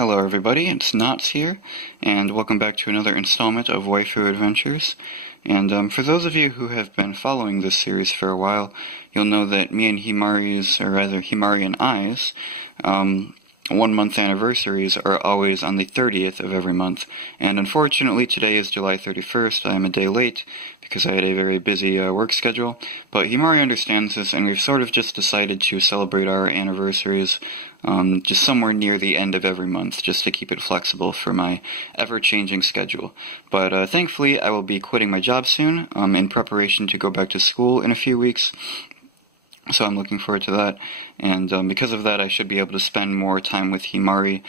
Hello everybody, it's Knots here, and welcome back to another installment of Waifu Adventures. And for those of you who have been following this series for a while, you'll know that me and Himari and I's, 1 month anniversaries are always on the 30th of every month, and unfortunately today is July 31st. I am a day late because I had a very busy work schedule, but Himari understands this, and we've sort of just decided to celebrate our anniversaries just somewhere near the end of every month, just to keep it flexible for my ever-changing schedule. But thankfully I will be quitting my job soon, in preparation to go back to school in a few weeks. So I'm looking forward to that, and because of that I should be able to spend more time with Himari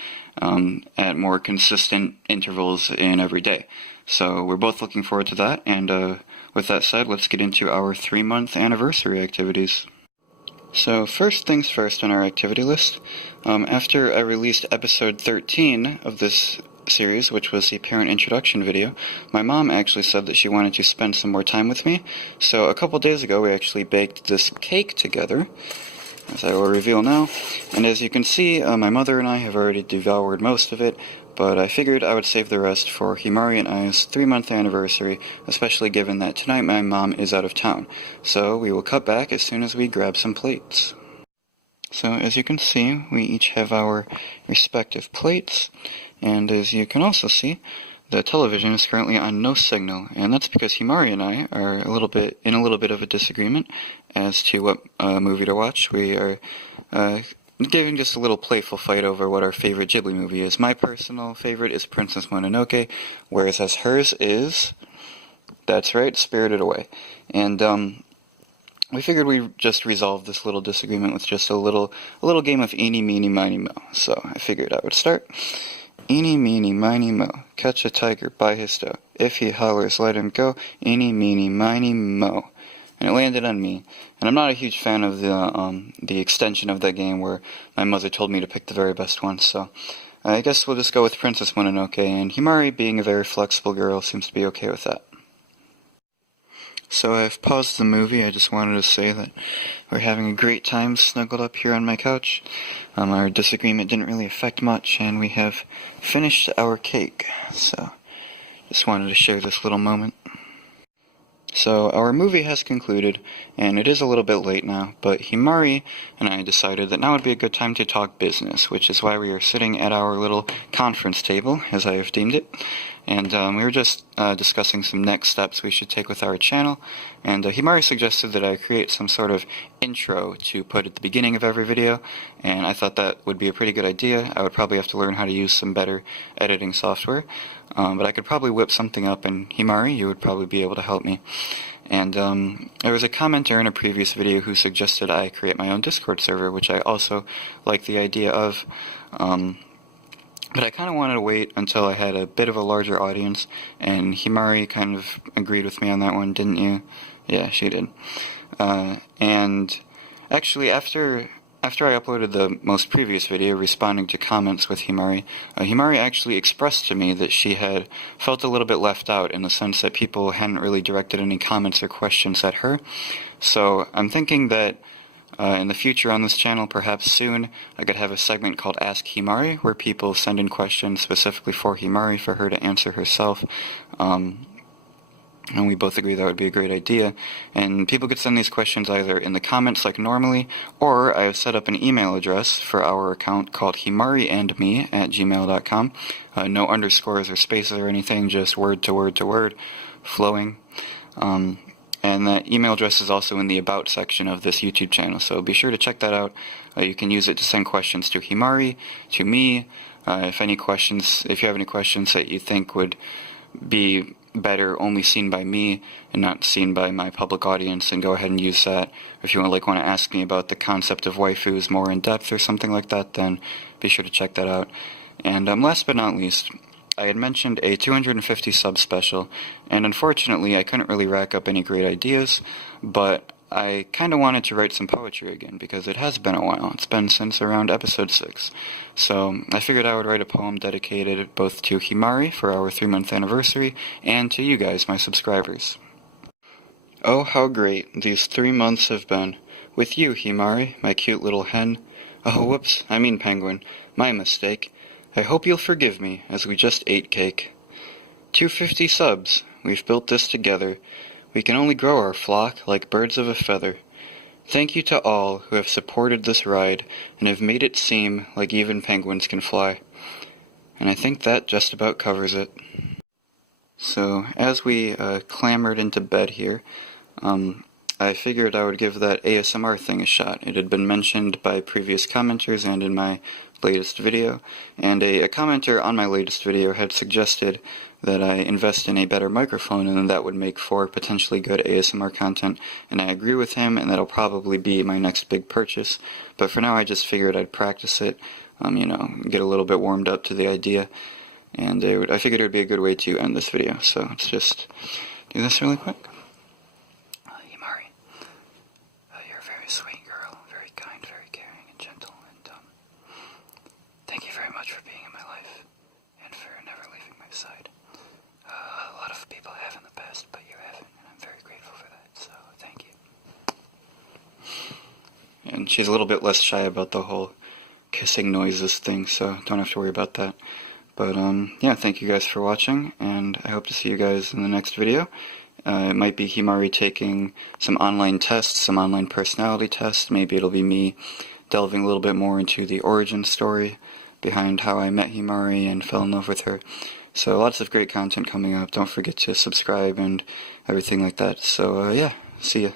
at more consistent intervals in every day. So we're both looking forward to that, and with that said, let's get into our 3-month anniversary activities. So first things first on our activity list, after I released episode 13 of this series, which was the parent introduction video, my mom actually said that she wanted to spend some more time with me. So a couple days ago we actually baked this cake together, as I will reveal now. And as you can see, my mother and I have already devoured most of it, but I figured I would save the rest for Himari and I's 3-month anniversary, especially given that tonight my mom is out of town. So we will cut back as soon as we grab some plates. So as you can see, we each have our respective plates, and as you can also see, the television is currently on no signal, and that's because Himari and I are in a little bit of a disagreement as to what movie to watch. We are giving just a little playful fight over what our favorite Ghibli movie is. My personal favorite is Princess Mononoke, whereas hers is, that's right, Spirited Away. And we figured we'd just resolve this little disagreement with just a little game of eeny, meeny, miny, moe. So I figured I would start. Eeny, meeny, miny, moe. Catch a tiger by his toe. If he hollers, let him go. Eeny, meeny, miny, moe. And it landed on me. And I'm not a huge fan of the extension of that game where my mother told me to pick the very best one. So I guess we'll just go with Princess Mononoke. And Himari, being a very flexible girl, seems to be okay with that. So I've paused the movie. I just wanted to say that we're having a great time snuggled up here on my couch. Our disagreement didn't really affect much, and we have finished our cake. So just wanted to share this little moment. So our movie has concluded, and it is a little bit late now, but Himari and I decided that now would be a good time to talk business, which is why we are sitting at our little conference table, as I have deemed it. And we were just discussing some next steps we should take with our channel, and Himari suggested that I create some sort of intro to put at the beginning of every video, and I thought that would be a pretty good idea. I would probably have to learn how to use some better editing software, but I could probably whip something up, and Himari, you would probably be able to help me. And there was a commenter in a previous video who suggested I create my own Discord server, which I also like the idea of. But I kind of wanted to wait until I had a bit of a larger audience, and Himari kind of agreed with me on that one, didn't you? Yeah, she did. And actually, after I uploaded the most previous video responding to comments with Himari, Himari actually expressed to me that she had felt a little bit left out in the sense that people hadn't really directed any comments or questions at her. So I'm thinking that in the future on this channel, perhaps soon, I could have a segment called Ask Himari, where people send in questions specifically for Himari for her to answer herself. And we both agree that would be a great idea. And people could send these questions either in the comments like normally, or I have set up an email address for our account called himariandme@gmail.com. No underscores or spaces or anything, just word to word to word, flowing. And that email address is also in the About section of this YouTube channel, so be sure to check that out. You can use it to send questions to Himari, to me. If you have any questions that you think would be better only seen by me and not seen by my public audience, then go ahead and use that. If you want to ask me about the concept of waifus more in depth or something like that, then be sure to check that out. And last but not least, I had mentioned a 250 sub special, and unfortunately I couldn't really rack up any great ideas, but I kind of wanted to write some poetry again, because it has been a while. It's been since around episode 6. So I figured I would write a poem dedicated both to Himari for our 3-month anniversary, and to you guys, my subscribers. Oh, how great these 3 months have been. With you, Himari, my cute little hen. Oh, whoops, I mean penguin. My mistake. I hope you'll forgive me, as we just ate cake. 250 subs. We've built this together. We can only grow our flock like birds of a feather. Thank you to all who have supported this ride and have made it seem like even penguins can fly. And I think that just about covers it. So, as we clambered into bed here, I figured I would give that ASMR thing a shot. It had been mentioned by previous commenters and in my latest video, and a commenter on my latest video had suggested that I invest in a better microphone, and that would make for potentially good ASMR content, and I agree with him, and that'll probably be my next big purchase. But for now, I just figured I'd practice it, get a little bit warmed up to the idea, and I figured it would be a good way to end this video. So let's just do this really quick. Himari, you're a very sweet girl, very kind, very caring and gentle, and thank you very much for being in my life, and for never leaving my side. A lot of people have in the past, but you haven't, and I'm very grateful for that, so thank you. And she's a little bit less shy about the whole kissing noises thing, so don't have to worry about that. But, yeah, thank you guys for watching, and I hope to see you guys in the next video. It might be Himari taking some online tests, some online personality tests. Maybe it'll be me delving a little bit more into the origin story behind how I met Himari and fell in love with her. So lots of great content coming up. Don't forget to subscribe and everything like that. So, yeah, see ya.